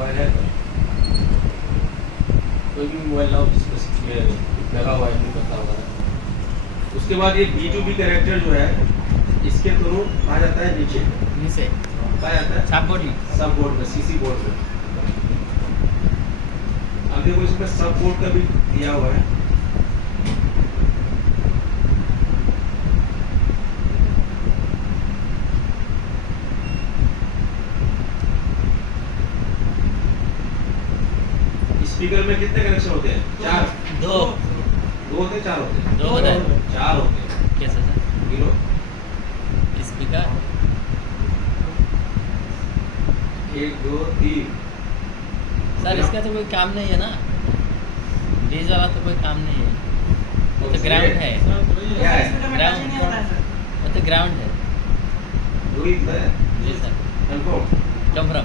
Mobile है कोई भी मोबाइल लाओ जिसमें लगा हुआ है नहीं पता हुआ है। उसके बाद ये B2B कनेक्टर जो है इसके थ्रू कहा जाता है नीचे कहा जाता है सब बोर्ड में सीसी बोर्ड में। अब देखो इसमें सब बोर्ड का भी दिया हुआ है। स्पीकर में कितने कनेक्शन होते हैं? 4 दो होते हैं 4 होते हैं? 2 होता है। 4 होते हैं। कैसे सर? गिनो स्पीकर 1 2 3। सर इसका तो कोई काम नहीं है ना, डीज वाला तो कोई काम नहीं है, वो तो ग्राउंड है। क्या है? ग्राउंड, वो तो ग्राउंड है। दो ही है जी सर। Confirm confirm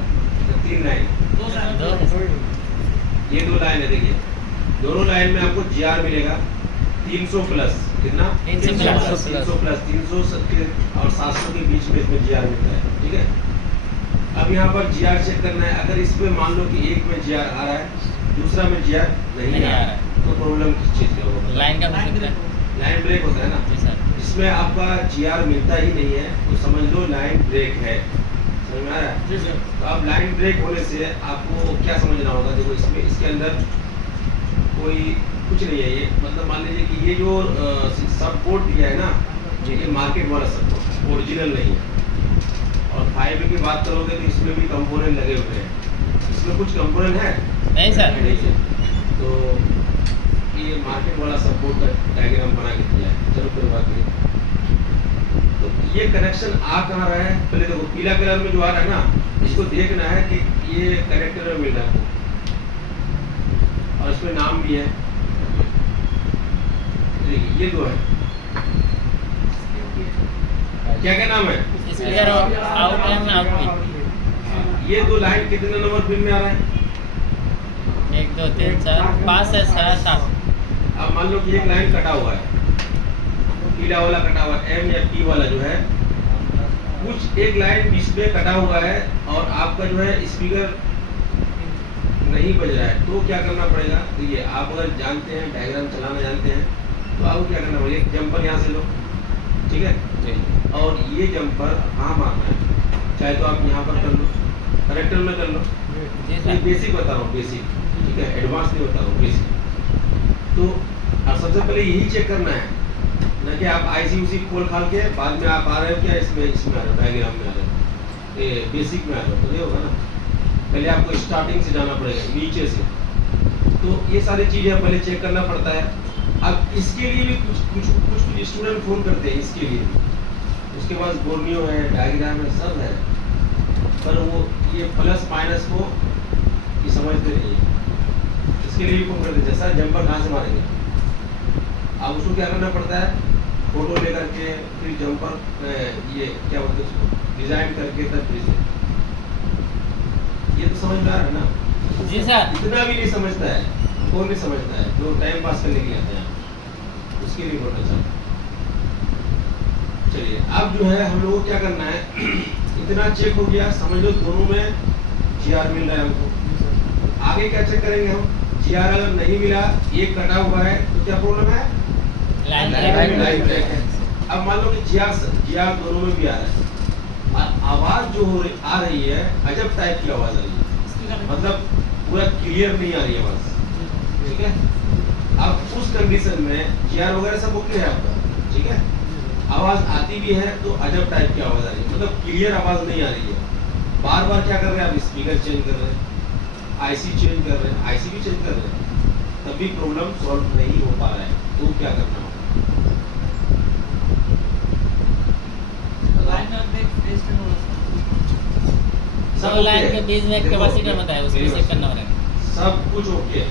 3 line. 2 है सर। ये 2 लाइन है। देखिए दोनों लाइन में आपको GR मिलेगा 300 प्लस। कितना? 300 प्लस। 300 प्लस 370 और 700 के बीच में इसमें GR मिलता है। ठीक है। अब यहाँ पर GR चेक करना है। अगर इस पे मान लो कि एक में GR आ रहा है दूसरा में GR नहीं आ रहा है तो प्रॉब्लम किस चीज़ का होगा? लाइन का हो सकता है। लाइन ब्रेक होता है ना जी सर। जिसमें आपका GR मिलता ही नहीं है तो समझ लो लाइन ब्रेक है। समझ में आ रहा है? तो अब लाइन ब्रेक होने से आपको क्या समझना होगा? देखो इसमें इसके अंदर कोई कुछ नहीं है। ये मतलब मान लीजिए कि ये जो सब बोर्ड दिया है ना ये मार्केट वाला सब बोर्ड ओरिजिनल नहीं है। और 5 की बात करोगे तो इसमें भी कंपोनेंट लगे हुए हैं। इसमें कुछ कंपोनेंट है नहीं सर। नहीं है। तो ये मार्केट वाला सब बोर्ड का डायग्राम बना के दिया है। चलो कोई बात नहीं। तो ये कनेक्शन आ कहाँ रहा है? पहले देखो पीला कलर में जो आ रहा है ना इसको देखना है कि ये कनेक्टर में मिल रहा है और इसमें नाम भी है। देखिए ये 2 है। क्या क्या नाम है? Speaker out and output. ये 2 लाइन कितने नंबर पिन में आ रहा है? 1 2 3 4 5 6 7। अब मान लो कि एक लाइन कटा हुआ है पीला वाला कटा हुआ है M या P वाला जो है कुछ एक लाइन बीच में कटा हुआ है और आपका जो है स्पीकर नहीं बज रहा है तो क्या करना पड़ेगा? देखिए आप अगर जानते हैं डायग्राम चलाना जानते हैं तो आपको क्या करना पड़ेगा? एक जंपर यहाँ से लो ठीक है और ये जंपर कहाँ मारना है चाहे तो आप यहाँ पर कर लो कनेक्टर में कर लो। ये बेसिक बता रहा हूँ बेसिक ठीक है एडवांस नहीं बता रहा हूँ बेसिक। तो सबसे पहले यही चेक करना है ना कि आप IC उसी खोल खाल के बाद में आप आ रहे हो क्या इसमें आ रहे हो डायग्राम में आ रहे हो ये बेसिक में आ रहे हो तो ये होगा ना। पहले आपको स्टार्टिंग से जाना पड़ेगा नीचे से। तो ये सारी चीज़ें पहले चेक करना पड़ता है। अब इसके लिए भी कुछ स्टूडेंट फ़ोन करते हैं इसके लिए उसके पास बोर्नियो है डायग्राम है सब है पर वो ये प्लस माइनस को ये समझते नहीं है। इसके लिए भी फ़ोन करते हैं जैसा जंपर कहाँ से मारेंगे। अब उसको क्या करना पड़ता है? फोटो लेकर के फिर जंपर ये क्या बोलते हैं उसको डिजाइन करके तब भेजते। ये तो समझ में आ रहा है ना? जी सर। इतना भी नहीं समझता है कौन नहीं समझता है जो टाइम पास करने के लिए आते हैं उसके लिए बोलना चाहता। चलिए अब जो है हम लोगों को क्या करना है इतना चेक हो गया समझ लो दोनों में GR मिल रहा है हमको। आगे क्या चेक करेंगे हम? GR अगर नहीं मिला एक कटा हुआ है तो क्या प्रॉब्लम है? लाइन ब्रेक है। अब मान लो कि GR दोनों में भी आ रहा है आवाज जो आ रही है अजब टाइप की आवाज आ रही है मतलब पूरा क्लियर नहीं आ रही है आवाज। ठीक है। अब उस कंडीशन में GR वगैरह सब ओके है आपका ठीक है आवाज आती भी है तो अजब टाइप की आवाज आ रही है मतलब क्लियर आवाज नहीं आ रही है। बार बार क्या कर रहे हैं आप स्पीकर चेंज कर रहे हैं IC चेंज कर रहे हैं IC भी चेंज कर रहे हैं तब भी प्रॉब्लम सॉल्व नहीं हो पा रहा है तो क्या करना होगा? सब लाइन के बीच में कैपेसिटर बताया उसको चेक करना पड़ेगा। सब कुछ ओके है।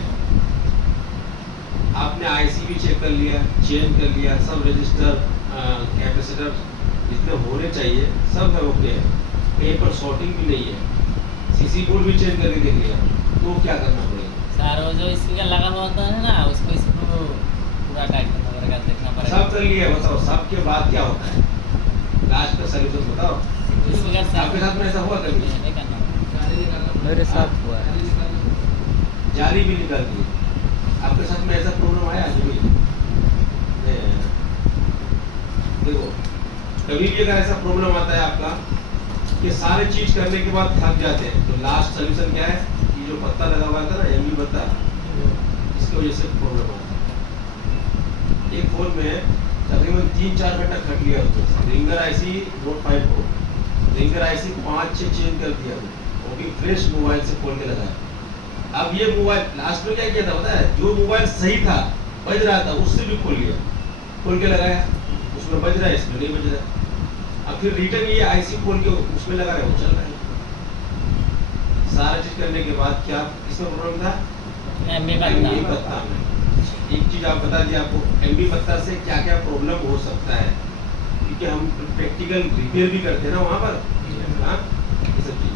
आपने IC भी चेक कर लिया चेंज कर लिया सब रजिस्टर कैपेसिटर जितने होने चाहिए सब है ओके है कहीं पर शॉर्टिंग भी नहीं है। CC बोर्ड भी चेंज करके देख लिया तो क्या करना पड़ेगा? सर वो जो स्पीकर लगा हुआ होता है ना उसको पूरा टाइट करना पड़ेगा देखना पड़ेगा। सब कर लिया बताओ सब के बाद क्या होता है लास्ट का सर्विस बताओ। स्पीकर आपके साथ में ऐसा हुआ कभी? नहीं करना मेरे साथ हुआ है। जाली भी निकल गई। आपके साथ में ऐसा प्रॉब्लम आया आज भी? देखो, कभी भी अगर ऐसा प्रॉब्लम आता है आपका कि सारे चीज करने के बाद थक जाते हैं, तो लास्ट सोल्यूशन क्या है? ये जो पत्ता लगा हुआ था ना, एमबी पत्ता, इसकी वजह से प्रॉब्लम आता है। एक फोन में तकरीबन 3-4 घंटा खट लिया उसको। Ringer IC note 5 pro, ringer IC 5-6 change कर दिया, वो भी फ्रेश मोबाइल से खोल के लगाया। अब ये मोबाइल लास्ट में क्या किया था पता है? जो मोबाइल सही था, बज रहा था, उससे भी खोल लिया, खोल के लगाया, उसमें बज रहा है, इसमें नहीं बज रहा है। अब फिर रिटर्न ये आईसी खोल के उसमें लगा रहे, वो चल रहा है। सारा चीज करने के बाद क्या किसमें प्रॉब्लम था? एमबी पत्ता में। एक चीज आप बता दिए आपको, एमबी पत्ता से क्या क्या प्रॉब्लम हो सकता है, क्योंकि हम प्रैक्टिकल रिपेयर भी करते हैं ना वहाँ पर। हाँ, ये सब चीज।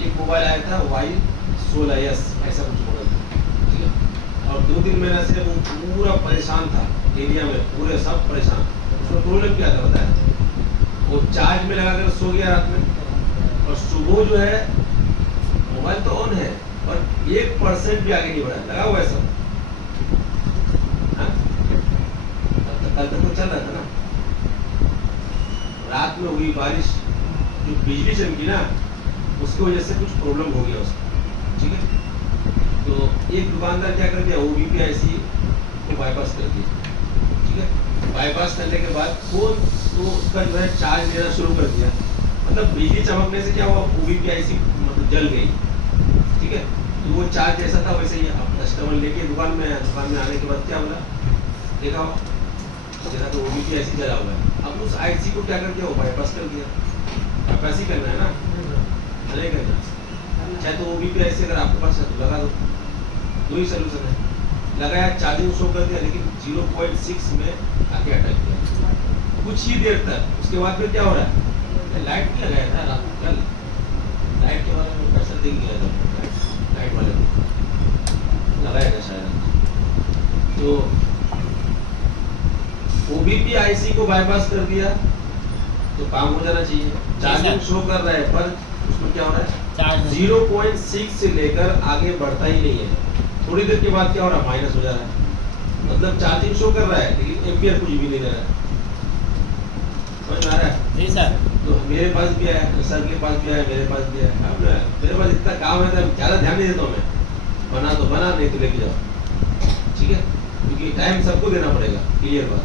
एक मोबाइल आया था Y16S, ऐसा कुछ मॉडल था, और 2-3 महीने से वो पूरा परेशान था एरिया में, पूरे सब परेशान। उसमें प्रॉब्लम क्या था पता है? वो चार्ज में लगा कर सो गया रात में, और सुबह जो है मोबाइल तो ऑन है और 1% भी आगे नहीं बढ़ा, लगा हुआ है सब। कल तक तो चल रहा था ना। रात में हुई बारिश, जो बिजली चमकी ना, उसकी वजह से कुछ प्रॉब्लम हो गया उसको, ठीक है। तो एक दुकानदार क्या कर दिया, OBP IC को बाईपास कर दिया, ठीक है। बाईपास करने के बाद फोन तो उसका जो है चार्ज लेना शुरू कर दिया। मतलब बिजली चमकने से क्या हुआ, OBP IC मतलब जल गई, ठीक है। तो वो चार्ज जैसा था वैसे ही अब कस्टमर लेके दुकान में आने के बाद क्या बोला, देखा तो OBP IC जला हुआ है। अब उस IC को क्या कर दिया, वो बाईपास कर दिया। बाईपास ही करना है ना, नहीं करना। चाहे तो OBP IC अगर आपके पास है तो लगा दो, दो ही सोल्यूशन है। लगाया, चार्जिंग शो कर दिया, लेकिन 0.6 में आके अटक गया कुछ ही देर तक। उसके बाद फिर क्या हो रहा है, लाइट भी लगाया था रात को, कल लाइट के बारे में पैसा देख गया था, लाइट वाले को लगाया था शायद। तो OBP IC को बाईपास कर दिया तो काम हो जाना चाहिए। चार्जिंग शो कर रहा है पर उसमें क्या हो रहा है, 0.6 से लेकर आगे बढ़ता ही नहीं है। थोड़ी देर के बाद क्या हो रहा है, माइनस हो जा रहा है। मतलब चार्जिंग शो कर रहा है लेकिन एम्पियर कुछ भी नहीं ले रहा है। समझ में आ रहा है? जी सर। तो मेरे पास भी है, सर के पास भी है, मेरे पास भी है। अब मेरे पास इतना काम है तो ज़्यादा ध्यान नहीं देता हूँ मैं। बना तो बना, नहीं तो लेके जाओ, ठीक है, क्योंकि टाइम सबको देना पड़ेगा, क्लियर बात।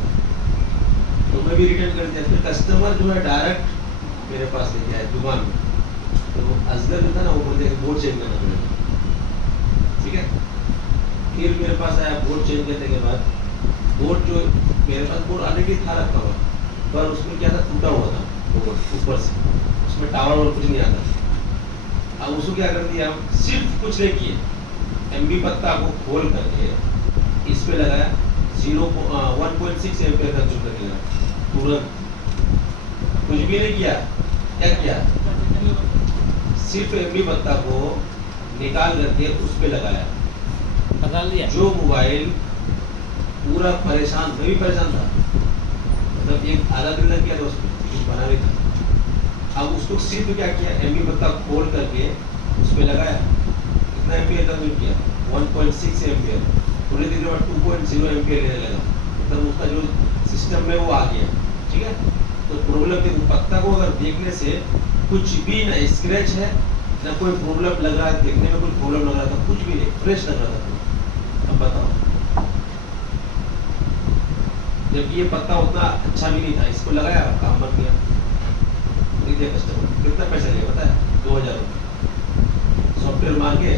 तो मैं भी रिटर्न कर दिया। फिर कस्टमर जो है डायरेक्ट मेरे पास लेके आए दुकान में। तो वो असगर जो था ना, वो बोलते हैं बोर्ड चेंज करना पड़ेगा, ठीक है। फिर मेरे पास आया, बोर्ड चेंज करने के बाद बोर्ड जो मेरे पास बोर्ड ऑलरेडी था रखा हुआ, पर उसमें क्या था, टूटा हुआ था बोर्ड ऊपर से, उसमें टावर और कुछ नहीं आता। अब उसको क्या कर दिया, सिर्फ कुछ नहीं किए, एमबी पत्ता को खोल करके इस पे लगाया, 1.6 एम्पियर कंज्यूम करने लगा तुरंत। कुछ भी नहीं किया, क्या किया, सिर्फ एमबी पत्ता को निकाल करके उस पे लगाया। जो मोबाइल पूरा परेशान, मैं भी परेशान था, मतलब एक आधा दिन लग गया था उसको, कुछ बना नहीं था। अब उसको सिर्फ क्या किया, एमबी पत्ता खोल करके उस पे लगाया। कितना एम्पियर कंज्यूम किया, 1.6 एम्पियर। थोड़ी देर के बाद 2.0 एम्पियर लेने लगा, मतलब उसका जो सिस्टम में वो आ गया, ठीक है। तो प्रॉब्लम के पत्ता को अगर देखने से कुछ भी ना स्क्रैच है ना कोई प्रॉब्लम लग रहा है, देखने में कोई प्रॉब्लम लग रहा था, कुछ भी नहीं, फ्रेश लग रहा था। अब बताओ, जब ये पत्ता उतना अच्छा भी नहीं था, इसको लगाया, काम बन गया, दे दिया कस्टमर। कितना पैसा लिया पता है, 2000 रुपये। सॉफ्टवेयर मार के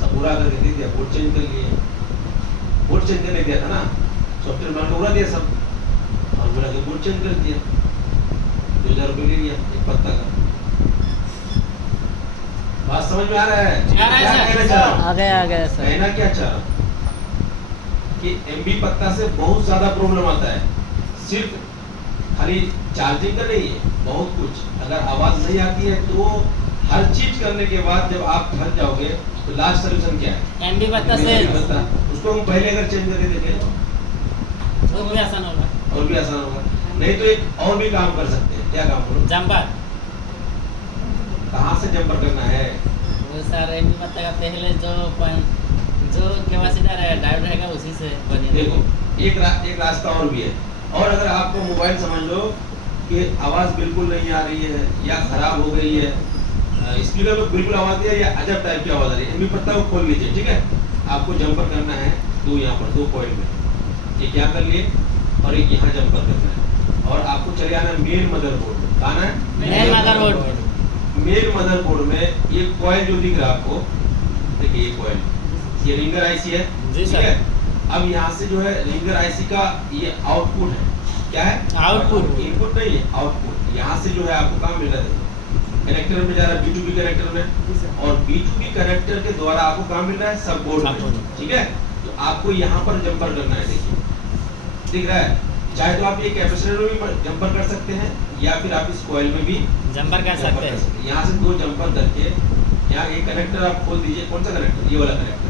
सब पूरा करके दे दिया, बोर्ड चेंज कर लिए। बोर्ड चेंज करने दिया था ना, सॉफ्टवेयर मार के उड़ा दिया सब, और बोला कि बोर्ड चेंज कर दिया, 2000 रुपये ले लिया एक पत्ता का। बात समझ में आ रहा है? क्या कहना चाह रहा हूं? आ गया सर। कहना क्या चाह रहा हूं कि एमबी पत्ता से बहुत ज्यादा प्रॉब्लम आता है। सिर्फ खाली चार्जिंग का नहीं है, बहुत कुछ। अगर आवाज नहीं आती है तो हर चीज करने के बाद जब आप थक जाओगे तो लास्ट सोल्यूशन क्या है, एमबी पत्ता से उसको हम पहले अगर चेंज कर देते और भी आसान होगा, और भी आसान होगा। नहीं तो एक और भी काम कर सकते हैं। क्या काम करो, जंपर कहाँ से जंपर करना है, सर एमपी पत्ता का पहले जो कैपेसिटर है डायोड रहेगा उसी से बनी देखो एक रास्ता और भी है। और अगर आपको मोबाइल समझ लो कि आवाज़ बिल्कुल नहीं आ रही है या खराब हो गई है, स्पीकर में बिल्कुल आवाज़ है या अजब टाइप की आवाज़ आ रही है, एमपी पत्ता को खोल लीजिए, ठीक है। आपको जंपर करना है यहाँ पर 2 पॉइंट में, एक यहाँ कर लिए और एक यहाँ जंपर करना है। और आपको चले आना मेन मदरबोर्ड में, कहाँ है मेन मदरबोर्ड। मेन मदरबोर्ड में ये कॉइल जो दिख रहा है आपको, देखिए ये कॉइल, ये रिंगर आईसी है, जी ठीक सर। है। अब यहाँ से जो है रिंगर आईसी का ये आउटपुट है, क्या है आउटपुट, इनपुट नहीं है आउटपुट। यहाँ से जो है आपको काम मिल रहा है कनेक्टर में जा रहा है, B2B कनेक्टर में, और B2B कनेक्टर के द्वारा आपको काम मिल रहा है सब बोर्ड में, ठीक है। तो आपको यहाँ पर जंपर करना है, देखिए दिख रहा है। चाहे तो आप ये कैपेसिटर में भी जंपर कर सकते हैं या फिर आप इस कॉइल में भी जंपर कर सकते हैं। यहाँ से 2 जंपर करके यहाँ एक कनेक्टर आप खोल दीजिए। कौन सा कनेक्टर? ये वाला कनेक्टर।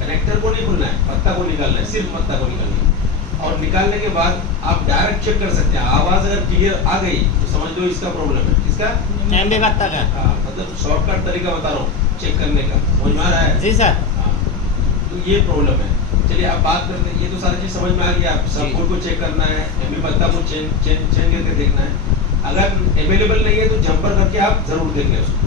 कनेक्टर को नहीं खोलना है, पत्ता को निकालना है, सिर्फ पत्ता को निकालना है। और निकालने के बाद आप डायरेक्ट चेक कर सकते हैं। आवाज़ अगर क्लियर आ गई तो समझ लो इसका प्रॉब्लम है। इसका एमपी पत्ता का, मतलब शॉर्टकट तरीका बता रहा हूँ चेक करने का, समझ में आ रहा है? जी सर। तो ये प्रॉब्लम है। चलिए अब बात करते हैं, ये तो सारी चीज समझ में आ गई। आप सब बोर्ड को चेक करना है, एमपी पत्ता को चेंज करके देखना है। अगर अवेलेबल नहीं है तो जंपर करके आप जरूर देंगे उसको,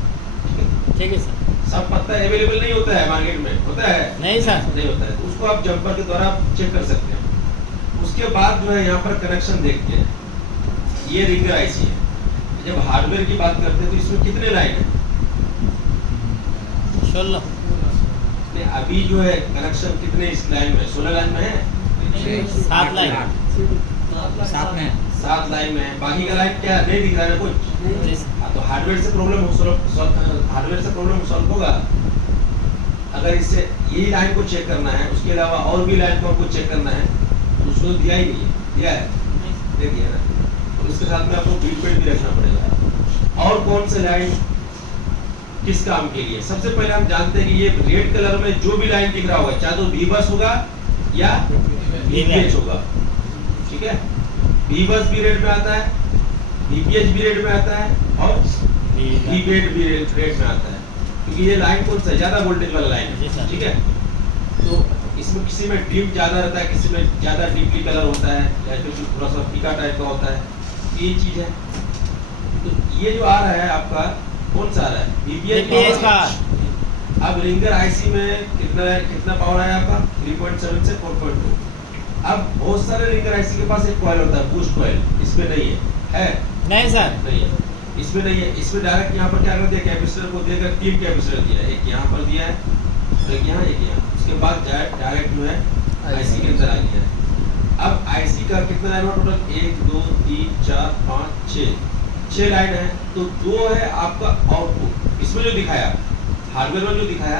ठीक है सर। सब पत्ता अवेलेबल नहीं होता है मार्केट में, होता है? नहीं सर, नहीं होता है, तो उसको आप जंपर के द्वारा चेक कर सकते हैं। उसके बाद जो है यहाँ पर कनेक्शन देखते हैं, ये रिंगर आईसी है। जब हार्डवेयर की बात करते हैं तो इसमें कितने लाइन है? 16। अभी जो है कनेक्शन कितने इस लाइन में? 16 लाइन में है, 7 लाइन। 7 लाइन में है। बाकी का लाइन क्या नहीं दिख रहा है ना कुछ? जी सर। तो हार्डवेयर से प्रॉब्लम सॉल्व होगा। अगर इससे यही लाइन को चेक करना है, उसके अलावा और भी लाइन को आपको चेक करना है, तो उसको दिया ही नहीं है, दिया है नहीं दिया ना, तो उसके साथ में आपको बिल पेड भी रखना पड़ेगा। और कौन से लाइन किस काम के लिए? सबसे पहले हम जानते हैं कि ये रेड कलर में जो भी लाइन दिख रहा होगा, चाहे तो बी बस होगा या बीपीएच होगा, ठीक है। बी बस भी रेड में आता है, बीपीएच भी रेड में आता है, और बीबेड भी रेड में आता है, क्योंकि ये लाइन कौन सा ज्यादा वोल्टेज वाला लाइन है, ठीक है। तो इसमें किसी में डीप ज्यादा रहता है, किसी में ज्यादा डीपली कलर होता है, या फिर थोड़ा सा फीका टाइप का होता है, ये चीज है। तो ये जो आ रहा है आपका कौन सा आ रहा है? बीपीएच का। अब रिंगर आईसी में कितना पावर आया आपका? 3.7 से 4.2। अब बहुत सारे रिंगर आईसी के पास एक कॉइल होता है, बूस्ट कॉइल, इसमें नहीं है नहीं सर, नहीं है, इसमें नहीं है। इसमें डायरेक्ट यहाँ पर क्या कर दिया, कैपेसिटर को देकर 3 कैपेसिटर दिया है, एक यहाँ पर दिया है, एक यहाँ, एक यहाँ। उसके बाद डायरेक्ट जो है आईसी के अंदर आ गया है। अब आईसी का कितना लाइन है टोटल? 1 2 3 4 5 6 लाइन है। तो 2 है आपका आउटपुट। इसमें जो दिखाया, हार्डवेयर में जो दिखाया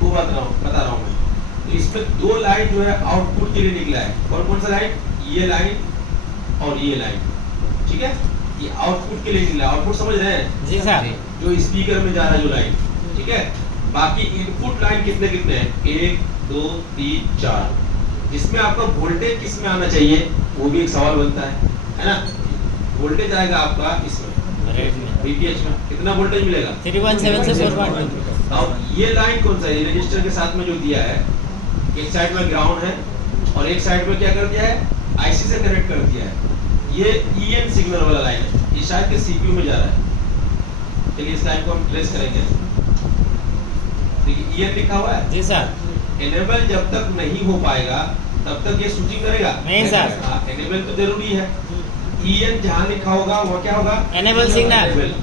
वो बता रहा हूँ मैं। तो इसमें 2 लाइन जो है आउटपुट के लिए निकला है। और कौन सा लाइन? ये लाइन और ये लाइन, ठीक है। ये आउटपुट के लिए निकला। आउटपुट समझ रहे हैं? जी सर। जो स्पीकर में जा रहा है जो लाइन, ठीक है। बाकी इनपुट लाइन कितने कितने हैं? 1 2 3 4। जिसमें आपका वोल्टेज किस में आना चाहिए वो भी एक सवाल बनता है ना। वोल्टेज आएगा आपका इसमें बीपीएच में, कितना वोल्टेज मिलेगा? 3.7 से 4.2। अब ये लाइन कौन सा है? ये रजिस्टर के साथ में जो दिया है, एक साइड में ग्राउंड है और एक साइड में क्या कर दिया है, आईसी से कनेक्ट कर दिया है। ये ईएन सिग्नल वाला लाइन है, ये शायद के सीपीयू में जा रहा है। चलिए इस लाइन को हम ट्रेस करेंगे। देखिए ईएन लिखा हुआ है। जी सर। एनेबल जब तक नहीं हो पाएगा तब तक ये स्विचिंग करेगा नहीं सर। हाँ, एनेबल तो जरूरी है। ईएन जहाँ लिखा होगा वो क्या होगा? Enable signal.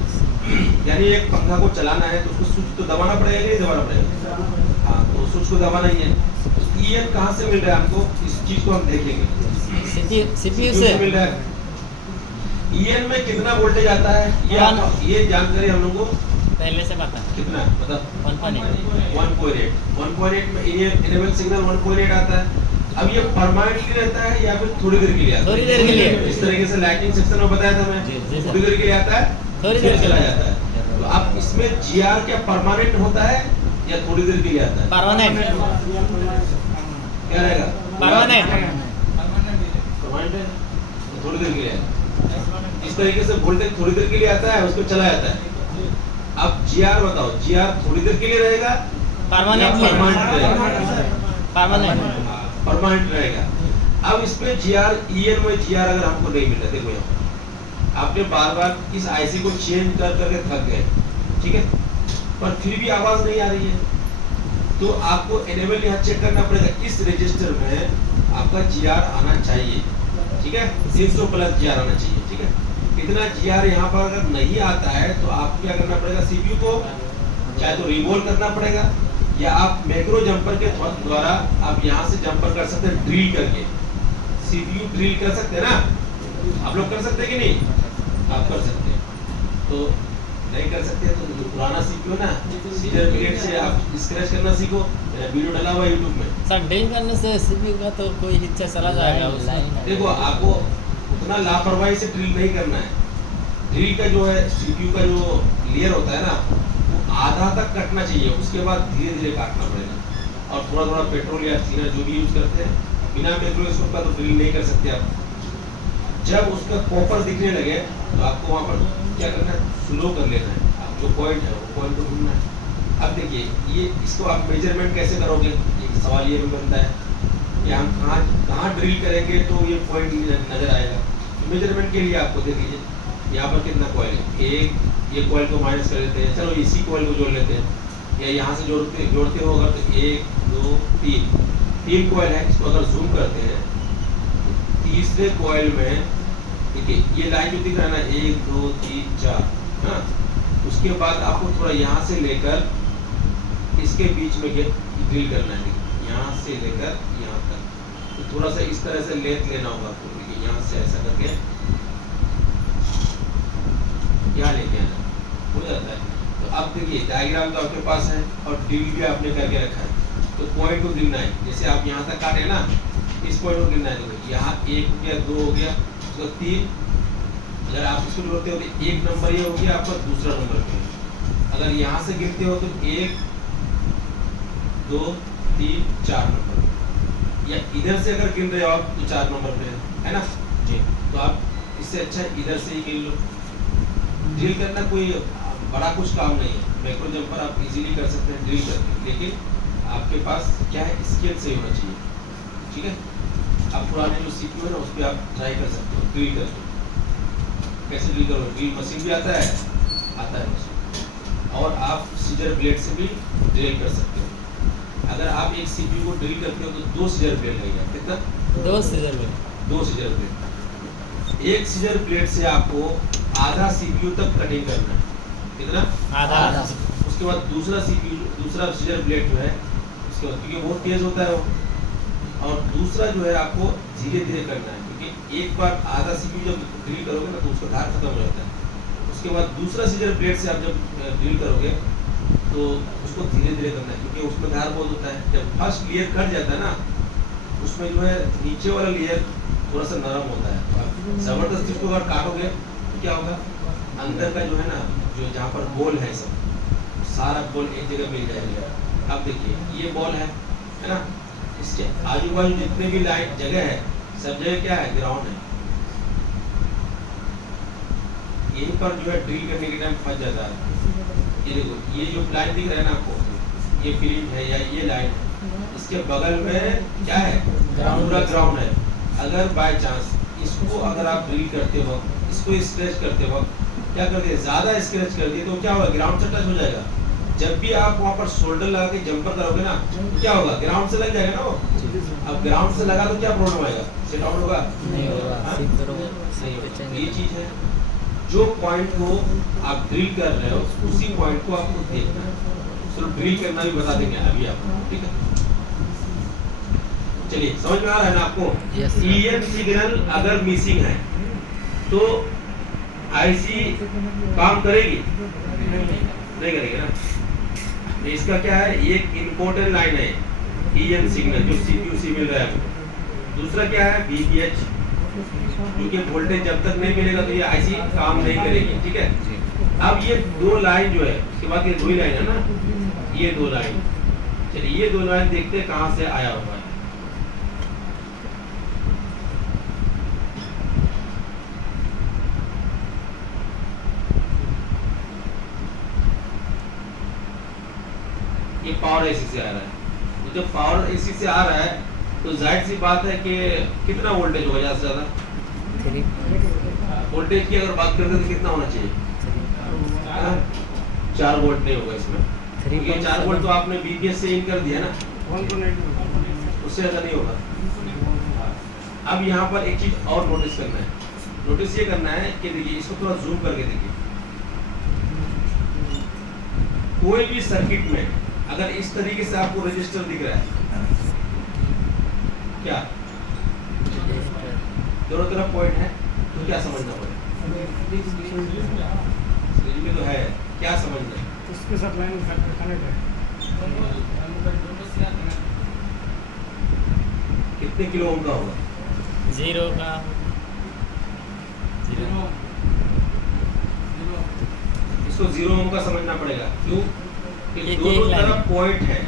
यानी एक पंखा को चलाना है तो उसको स्विच तो दबाना पड़ेगा, नहीं दबाना पड़ेगा? हाँ, तो स्विच को दबाना ही है। ईएन कहाँ से मिल रहा है हमको? इस चीज को हम देखेंगे। सीपीयू से मिल रहा है। ईएन में कितना वोल्टेज आता है ये जानकारी हम लोग को पहले से पता है। कितना मतलब 1.8 1.8 में इनेबल सिग्नल 1.8 आता है। अब ये परमानेंटली रहता है या फिर थोड़ी देर के लिए आता है? थोड़ी देर के लिए। इस तरीके से लाइटिंग सेक्शन में बताया था मैं, थोड़ी देर के लिए आता है, थोड़ी देर चला जाता है। तो अब इसमें जीआर क्या परमानेंट होता है या थोड़ी देर के लिए आता है? परमानेंट। क्या रहेगा? परमानेंट। परमानेंट थोड़ी देर के लिए। इस तरीके से वोल्टेज थोड़ी देर के लिए आता है, उसको चला जाता है। अब GR बताओ, GR थोड़ी देर के लिए रहेगा परमानेंटली परमानेंट रहेगा? परमानेंट परमानेंट रहेगा। अब इस पे GR EN में GR अगर हमको नहीं मिल रहा, देखो यहाँ आपने बार बार इस आईसी को चेंज कर करके थक गए, ठीक है, पर फिर भी आवाज नहीं आ रही है, तो आपको एनेबल यहाँ चेक करना पड़ेगा। इस रजिस्टर में आपका GR आना चाहिए, ठीक है, 300 प्लस GR आना चाहिए, ठीक है। इतना GR यहाँ पर अगर नहीं आता है तो आपको क्या करना पड़ेगा, CPU को चाहे तो रिवॉल्व करना पड़ेगा, या आप मैक्रो जंपर के द्वारा आप यहाँ से जंपर कर सकते हैं, ड्रिल करके CPU ड्रिल कर सकते हैं ना, आप लोग कर सकते हैं कि नहीं? आप कर सकते हैं। तो नहीं कर सकते हैं तो जो पुराना CPU है ना, सीजर ब्लेड से आप स्क्रैच करना सीखो, मेरा वीडियो डाला हुआ है YouTube में। सर ड्रिल करने से सीपीयू का तो कोई हिस्सा चला जाएगा उसमें। देखो आपको उतना लापरवाही से ड्रिल नहीं करना है। ड्रिल का जो है CPU का जो लेयर होता है ना, वो आधा तक कटना चाहिए, उसके बाद धीरे धीरे काटना पड़ेगा। और थोड़ा थोड़ा पेट्रोल या थीनर जो भी यूज करते हैं, बिना मैक्रोस्कोप का तो ड्रिल नहीं कर सकते आप। जब उसका कॉपर दिखने लगे तो आपको वहाँ पर क्या करना है, स्लो कर लेना है, आप जो पॉइंट है वो पॉइंट को ढूंढना है। अब देखिए ये इसको आप मेजरमेंट कैसे करोगे, एक सवाल ये भी बनता है कि हम कहाँ ड्रिल करेंगे तो ये पॉइंट नजर आएगा। तो मेजरमेंट के लिए आपको देख लीजिए यहाँ पर कितना कॉइल है, एक, ये कॉइल को माइनस कर लेते हैं, चलो इसी कॉइल को जोड़ लेते हैं, या यहाँ से जोड़ते हो अगर तो 1 2 3 कॉइल है। इसको अगर जूम करते हैं तीसरे कॉइल में देखिए ये लाइन जो दिख रहा है ना, 1 2 3 4, हाँ, उसके बाद आपको थोड़ा यहाँ से लेकर इसके बीच में ड्रिल करना है, यहाँ से लेकर यहाँ तक। तो थोड़ा सा इस तरह से लेंथ लेना होगा आपको, देखिए यहाँ से ऐसा करके यहाँ लेके आना हो जाता है। तो अब देखिए डायग्राम तो आपके पास है और ड्रिल भी आपने करके रखा है, तो पॉइंट को गिनना है। जैसे आप यहाँ तक काटे ना, इस पॉइंट को गिनना है। देखो यहाँ 1 हो गया, 2 हो गया, तो 3, अगर आप इसको जोड़ते हो तो 1 नंबर ये हो गया आपका, दूसरा नंबर पे। अगर यहाँ से गिनते हो तो 1 2 3 4 नंबर, या इधर से अगर गिन रहे हो आप तो 4 नंबर पे है ना जी। तो आप इससे अच्छा इधर से ही गिन लो। ड्रिल करना कोई बड़ा कुछ काम नहीं है, मैक्रो जंपर आप इजीली कर सकते हैं ड्रिल करके, लेकिन आपके पास क्या है, स्केल सही होना चाहिए, ठीक है। अब पुराने जो CPU है ना, उस पर आप ट्राई कर सकते हो ड्रिल करके। कैसे ड्रिल करोगे, ड्रिल मशीन भी आता है मशीन, और आप सीजर ब्लेड से भी ड्रिल कर सकते हो। अगर आप एक CPU को ड्रिल करते हो तो 2 सीजर ब्लेड लगेगा। कितना? 2 सीजर ब्लेड। 2 scissor blade. एक सीजर ब्लेड से आपको आधा CPU तक कटिंग करना है। कितना? आधा। उसके बाद दूसरा सीजर ब्लेड जो है, उसके बाद क्योंकि बहुत तेज होता है वो, और दूसरा जो है आपको धीरे धीरे करना है, क्योंकि एक बार आधा CPU जब ड्रिल करोगे ना तो उसका धार खत्म हो जाता है। उसके बाद दूसरा सीजर ब्लेड से आप जब ड्रिल करोगे तो उसको धीरे धीरे करना है, क्योंकि उसमें धार बहुत होता है। जब फर्स्ट लेयर कट जाता है ना, उसमें जो है नीचे वाला लेयर थोड़ा सा नरम होता है। जबरदस्ती उसको अगर काटोगे तो क्या होगा, अंदर का जो है ना, जो जहाँ पर बॉल है, सब सारा बॉल एक जगह मिल जाएगा। अब देखिए ये बॉल है ना, इसके आजू बाजू जितने भी लाइट जगह है, सब जगह क्या है, ग्राउंड है। यहीं पर जो है ड्रिल करने के टाइम फंस जाता है। ये देखो ये जो लाइन दिख रहा है ना आपको, ये फिलिप है या ये लाइन, इसके बगल में क्या है, पूरा ग्राउंड है। अगर बाय चांस इसको अगर आप ड्रिल करते वक्त, इसको स्क्रैच करते वक्त क्या करते हैं, ज़्यादा स्क्रैच कर दिए तो क्या होगा, ग्राउंड से टच हो जाएगा। जब भी आप वहाँ पर शोल्डर लगा के जंपर करोगे ना, तो क्या होगा, ग्राउंड से लग जाएगा ना वो। अब ग्राउंड से लगा तो क्या प्रॉब्लम आएगा, सेट आउट होगा नहीं होगा, नहीं होगा। ये चीज़ है, जो पॉइंट को आप ड्रिल कर रहे हो उसी पॉइंट को आपको देखना है। तो ड्रिल करना भी बता देंगे अभी आपको, ठीक है। चलिए समझ में आ रहा है ना आपको। Yes, EN सिग्नल अगर मिसिंग है तो आईसी काम करेगी, नहीं करेगी ना। तो इसका क्या है, एक इम्पोर्टेंट लाइन है EN सिग्नल जो CPU से मिल रहा है हमको। दूसरा क्या है, VBH, क्योंकि वोल्टेज जब तक नहीं मिलेगा तो ये आईसी काम नहीं करेगी, ठीक है। अब ये 2 लाइन जो है, उसके बाद ये 2 ही लाइन है ना, ये 2 लाइन। चलिए ये 2 लाइन देखते हैं कहाँ से आया हुआ है। ये पावर एसी से आ रहा है। तो जब पावर एसी से आ रहा है तो जाहिर सी बात है कि कितना वोल्टेज होगा ज़्यादा से ज़्यादा? वोल्टेज की अगर बात करते हैं तो कितना होना चाहिए? 4 वोल्ट नहीं होगा इसमें, क्योंकि 4 वोल्ट तो आपने बीपीएस से इन कर दिया ना, उससे ज़्यादा नहीं होगा। अब यहाँ पर एक चीज़ और नोटिस करना है, नोटिस ये करना है कि देखिए इसको थोड़ा जूम करके देखिए, कोई भी सर्किट में अगर इस तरीके से आपको रजिस्टर दिख रहा है, क्या दोनों तरफ पॉइंट है, तो क्या समझना पड़ेगा? सीरीज में तो है, क्या समझना है? उसके साथ लाइन कनेक्ट है। कितने किलो ओम का होगा? 0 का 0 इसको 0 ओम का समझना पड़ेगा, क्यों? कि एक दोनों लाइन तरफ पॉइंट है,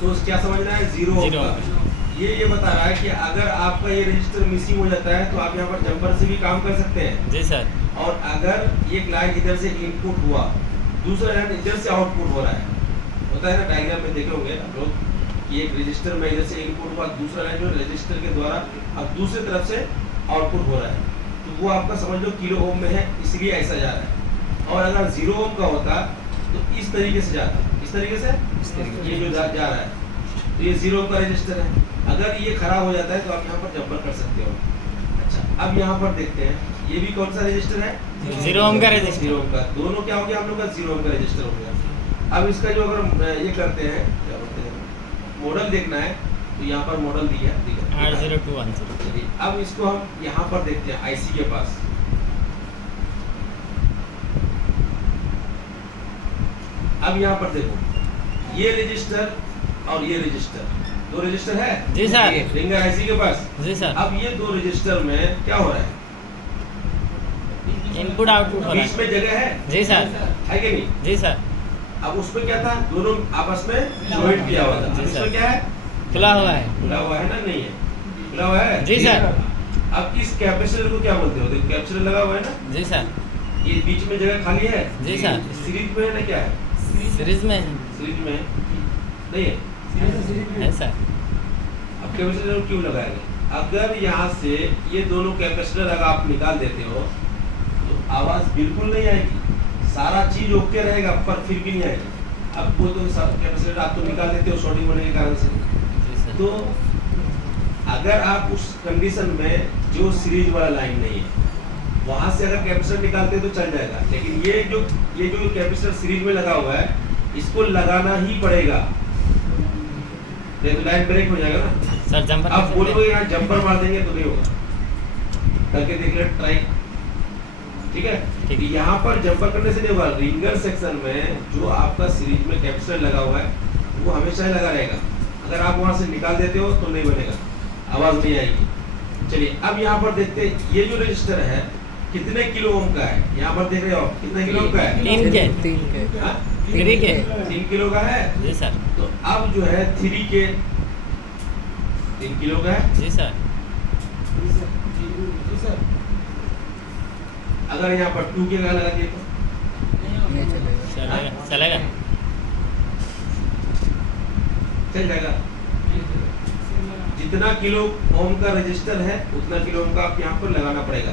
तो क्या समझना है? 0 ओम Zero का। ये बता रहा है कि अगर आपका ये रजिस्टर मिसिंग हो जाता है तो आप यहाँ पर जंपर से भी काम कर सकते हैं। जी सर। और अगर एक लाइन इधर से इनपुट हुआ, दूसरा लाइन इधर से आउटपुट हो रहा है, होता है ना, डायग्राम में देखे होंगे आप लोग कि एक रजिस्टर में इधर से इनपुट हुआ, दूसरा लाइन जो है रजिस्टर के द्वारा अब दूसरी तरफ से आउटपुट हो रहा है, तो वो आपका समझ लो किलो ओम में है, इसलिए ऐसा जा रहा है। और अगर 0 ओम का होता तो इस तरीके से जाता, इस तरीके से ये जो जा रहा है, तो ये 0 ओम का रजिस्टर है। अगर ये खराब हो जाता है तो आप यहाँ पर जंपर कर सकते हो। अच्छा, अब यहाँ पर देखते हैं, ये भी कौन सा रजिस्टर है? 0 ओम का रजिस्टर। 0 ओम का, दोनों क्या हो गया हम लोग का? 0 ओम का रजिस्टर हो गया। अब इसका जो अगर ये करते हैं, क्या बोलते हैं, मॉडल देखना है, तो यहाँ पर मॉडल दिया है 80210। चलिए अब इसको हम यहाँ पर देखते हैं आईसी के पास। अब यहाँ पर देखो, ये रजिस्टर और ये रजिस्टर, 2 रजिस्टर है जी सर। रिंगर आईसी के पास। जी सर। अब ये 2 रजिस्टर में क्या हो रहा है? इनपुट आउटपुट हो रहा बीच में है। जगह है, जी सर। है कि नहीं? जी सर। अब उसमें क्या था? दोनों आपस में जॉइंट किया हुआ था। जी इसमें सर। क्या है? खुला हुआ है। खुला हुआ है ना? नहीं है, खुला हुआ है। जी सर। अब इस कैपेसिटर को क्या बोलते हो? देखो कैपेसिटर लगा हुआ है ना, जी सर। ये बीच में जगह खाली है। जी सर। सीरीज में है ना? क्या है? सीरीज में सीरीज में नहीं है। है सर। अब कैपेसिटर क्यों लगाएंगे? अगर यहाँ से ये दोनों कैपेसिटर अगर आप निकाल देते हो तो आवाज़ बिल्कुल नहीं आएगी, सारा चीज़ ओके रहेगा, पर फिर भी नहीं आएगी। अब वो तो कैपेसिटर आप तो निकाल देते हो शॉर्टिंग होने के कारण से। जी सर। तो अगर आप उस कंडीशन में जो सीरीज वाला लाइन नहीं है, वहाँ से अगर कैपेसिटर निकालते तो चल जाएगा, लेकिन ये जो कैपेसिटर सीरीज में लगा हुआ है, इसको लगाना ही पड़ेगा, नहीं तो लाइन ब्रेक हो जाएगा ना। सर जंपर आप बोलोगे यहाँ जंपर मार देंगे तो नहीं होगा, करके देख ले ट्राई, ठीक है? ठीक। यहाँ पर जंपर करने से नहीं होगा। रिंगर सेक्शन में जो आपका सीरीज में कैपेसिटर लगा हुआ है वो हमेशा ही लगा रहेगा, अगर आप वहाँ से निकाल देते हो तो नहीं बनेगा, आवाज़ नहीं आएगी। चलिए अब यहाँ पर देखते हैं, ये जो रजिस्टर है कितने किलो ओम का है? यहाँ पर देख रहे हो कितने किलो ओम का है? 3 के। हाँ? 3 के। 3 किलो का है। जी सर। तो अब जो है 3 के 3 किलो का है। जी सर। अगर यहाँ पर 2 के का लगा दिए तो चलेगा चलेगा। चल जाएगा। जितना किलो ओम का रजिस्टर है उतना किलो ओम का आप यहाँ पर लगाना पड़ेगा।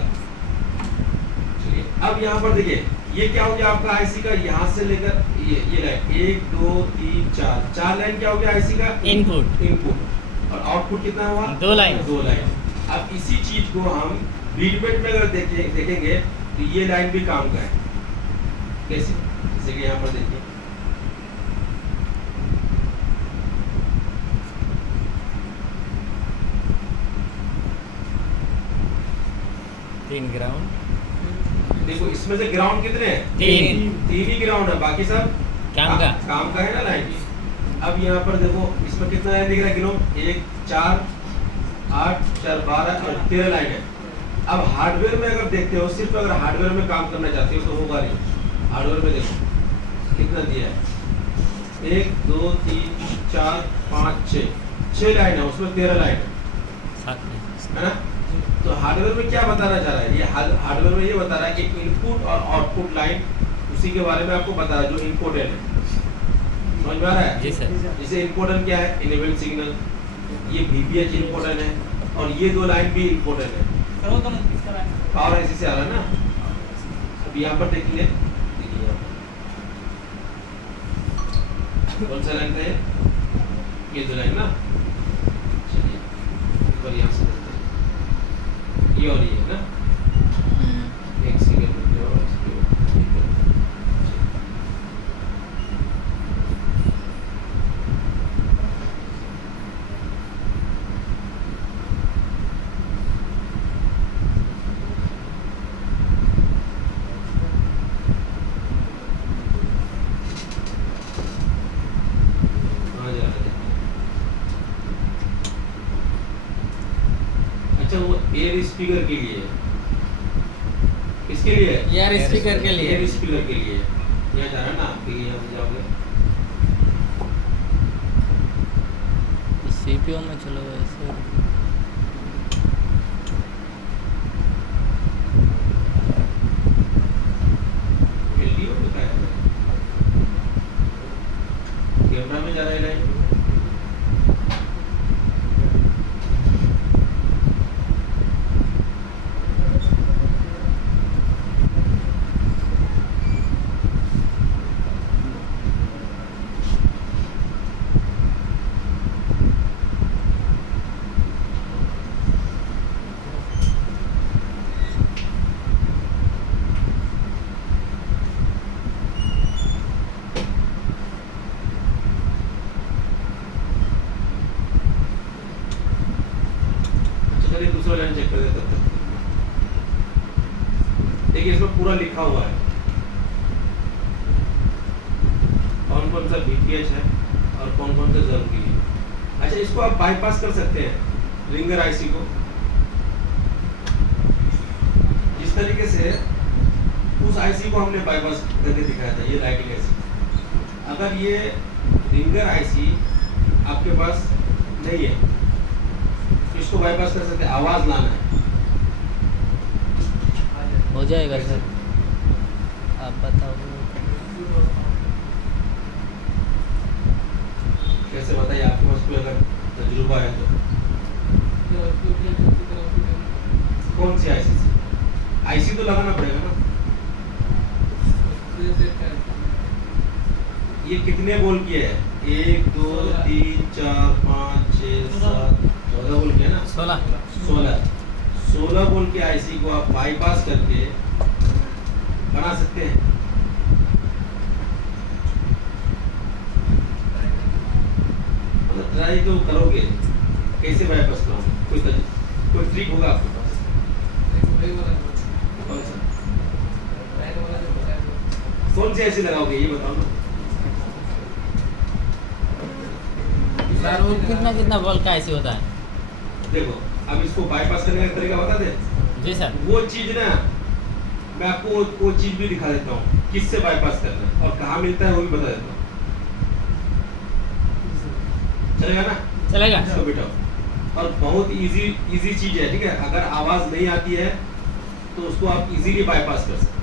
चलिए अब यहाँ पर देखिए, ये क्या हो गया आपका आईसी का? यहाँ से लेकर ये लाइन 1 2 3 4 लाइन क्या हो गया आईसी का? इनपुट। और आउटपुट कितना हुआ? 2 लाइन। 2 लाइन। अब इसी चीज को हम बीटमेट में अगर देखेंगे तो ये लाइन भी काम का है। कैसे? जैसे कि यहाँ पर देखिए, तीन ग्राउंड। देखो इसमें से ग्राउंड कितने हैं? 3 ही ग्राउंड है, बाकी सब काम का। काम का है ना लाइन। अब यहाँ पर देखो इसमें कितना लाइन दिख रहा है? गिनो 1 4 8 4 12 और 13 लाइन है। अब हार्डवेयर में अगर देखते हो, सिर्फ अगर हार्डवेयर में काम करना चाहते हो तो होगा नहीं। हार्डवेयर में देखो कितना दिया है, 1 2 3 4 5 6 लाइन है, उसमें 13 लाइन है ना? तो हार्डवेयर में क्या बताना चाह रहा है? ये हार्डवेयर में ये बता रहा है कि इनपुट और आउटपुट लाइन, उसी के बारे में आपको बता रहा है जो इम्पोर्टेंट है। समझ में आ रहा है? जी सर। जैसे इम्पोर्टेंट क्या है, इनेबल सिग्नल, ये VPH इम्पोर्टेंट है, और ये दो लाइन भी इम्पोर्टेंट है। पावर ऐसे से आ रहा है ना। अब यहाँ पर देखिए, देखिए यहाँ पर कौन सा लाइन है, ये दो लाइन ना। चलिए एक बार यहाँ से देखते हैं, ये और ये है ना, एक सेकंड रुकिए और इसके बाद कहाँ जा रहा है? अच्छा, वो एयर स्पीकर के लिए है। किसके लिए है? यार स्पीकर के लिए। एयर स्पीकर के लिए यहाँ जा रहा है ना, आप यहाँ से जाओगे सीपीयू में चलो वैसे। LDO में क्या है? कैमरा में जा रहा है लाइन। चलिए दूसरा लाइन चेक कर देते हैं। देखिए इसमें पूरा लिखा हुआ है कौन कौन सा VPH है और कौन कौन सा जरूरी है। अच्छा, इसको आप बाईपास कर सकते हैं, रिंगर IC को। जिस तरीके से उस IC को हमने बाईपास करके दिखाया था, ये लाइटिंग IC। अगर ये रिंगर IC आपके पास नहीं है, इसको बाईपास कर सकते हैं, आवाज लाना है। हो जाएगा सर, आप बताओ। कैसे बताइए, आपके पास कोई अगर तजुर्बा है तो। कौन सी IC से? IC तो लगाना पड़ेगा ना। ये कितने बोल की है? 1 2 3 4 5 6 7 14 बोल की है ना। 16 बोल के IC को आप बाईपास करके बना सकते हैं। मतलब ट्राई तो करोगे, कैसे बाईपास करोगे? कोई ट्रिक होगा आपके पास? कौन सा? कौन सी IC लगाओगे ये बताओ ना। सर वो कितना कितना वोल्ट का ऐसे होता है? देखो, अब इसको बाईपास करने का तरीका बता दें। जी सर। वो चीज ना, मैं आपको वो चीज भी दिखा देता हूँ, किससे बाईपास करना है और कहाँ मिलता है वो भी बता देता हूँ। चलेगा ना? चलेगा। इसको बिठाओ। और बहुत इजी चीज है, ठीक है। अगर आवाज नहीं आती है तो उसको आप इजीली बाईपास कर सकते हैं।